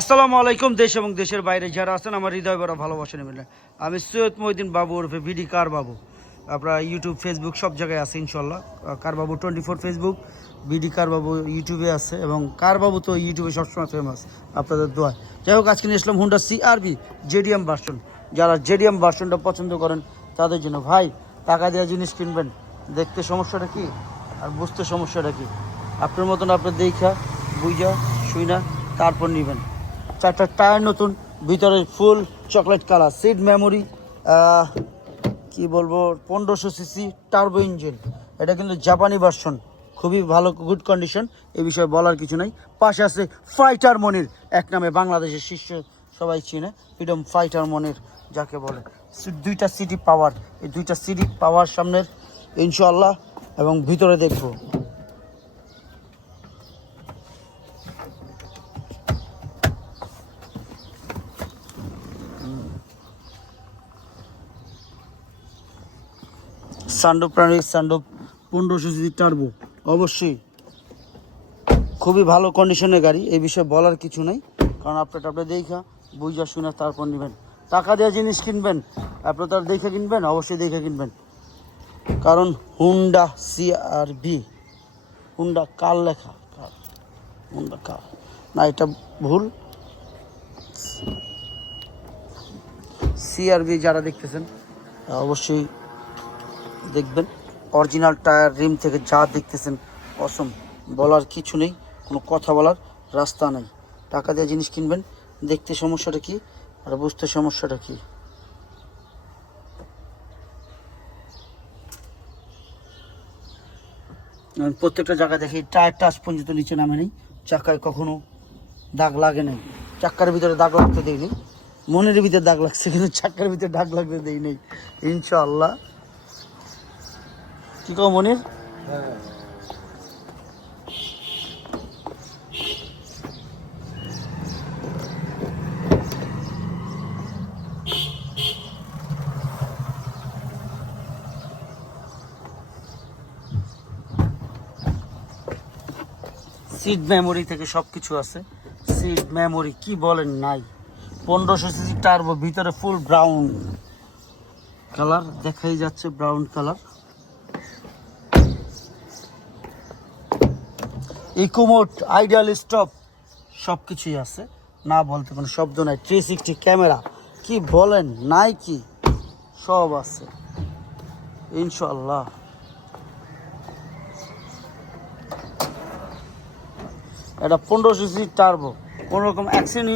আসসালামু আলাইকুম। দেশ এবং দেশের বাইরে যারা আছেন আমার হৃদয় ভরা ভালোবাসা নেবেন। আমি সৈয়দ মহিউদ্দিন বাবু ওরফে ভিডি কার বাবু। আপনারা ইউটিউব ফেসবুক সব জায়গায় আছে ইনশাল্লাহ। কার বাবু 24 ফেসবুক, ভিডি কার বাবু ইউটিউবে আছে এবং কার বাবু তো ইউটিউবে সবসময় ফেমাস আপনাদের দোয়া। যাই হোক, আজকে নিয়ে আসলাম হুন্ডা CR-V জেডিএম ভার্সন। যারা জেডিএম ভার্সনটা পছন্দ করেন তাদের জন্য। ভাই, টাকা দেওয়া জিনিস কিনবেন, দেখতে সমস্যাটা কি আর বুঝতে সমস্যাটা কি, আপনার মতন আপনার দেখা বুঝা শুইনা তারপর নেবেন। চারটা টায়ার নতুন, ভিতরে ফুল চকলেট কালার, সিট মেমোরি, কি বলবো, 1500 সিসি টার্বো ইঞ্জিন। এটা কিন্তু জাপানি ভার্সন, খুবই ভালো, গুড কন্ডিশন, এ বিষয়ে বলার কিছু নাই। পাশে আছে ফাইটার মনির, এক নামে বাংলাদেশের শীর্ষে সবাই চিনে, ফ্রিডম ফাইটার মনির যাকে বলে। দুইটা সিটি পাওয়ার, এই দুইটা সিটি পাওয়ার সামনের ইনশাআল্লাহ, এবং ভিতরে দেখবো। সানরুফ, প্রাণিক সানরুফ, 1500 সিসি টার্বো, অবশ্যই খুবই ভালো কন্ডিশনের গাড়ি, এই বিষয়ে বলার কিছু নেই। কারণ আপনার দেখা বুঝা শুনে তারপর নেবেন। টাকা দেওয়া জিনিস কিনবেন, আপনার তার দেখে কিনবেন, অবশ্যই দেখে কিনবেন। কারণ হুন্ডা CR-V, হুন্ডা কার লেখা, হুন্ডা কার না, এটা ভুল। CR-V যারা দেখতেছেন অবশ্যই দেখবেন। অরিজিনাল টায়ার, রিম থেকে যা দেখতেছেন অসম, বলার কিছু নেই, কোনো কথা বলার রাস্তা নেই। টাকা দিয়ে জিনিস কিনবেন, দেখতে সমস্যাটা কি আর বুঝতে সমস্যাটা কি। প্রত্যেকটা জায়গা দেখি টায়ারটা আজ পর্যন্ত নিচে নামে নেই, চাকায় কখনো দাগ লাগে নেই। চাক্কার ভিতরে দাগ লাগতে দেয়নি, মনের ভিতরে দাগ লাগছে কিন্তু চাক্কার ভিতরে দাগ লাগতে দেই নেই ইনশাআল্লাহ। কি কো মনির? সিট মেমোরি থেকে সব কিছু আছে। সিট মেমোরি কি বলেন নাই, 1500 সিসি টার্বো, ভিতরে ফুল ব্রাউন কালার দেখাই যাচ্ছে, ব্রাউন কালার। ইকোমোড, আইডিয়াল স্টপ, সব কিছুই আছে, না বলতে কোনো শব্দ নাই। 360 ক্যামেরা, কি বলেন নাই, কি সব আছে ইনশাআল্লাহ। এটা 1500 সিসি টার্বো, কোনো রকম অ্যাক্সিডেন্ট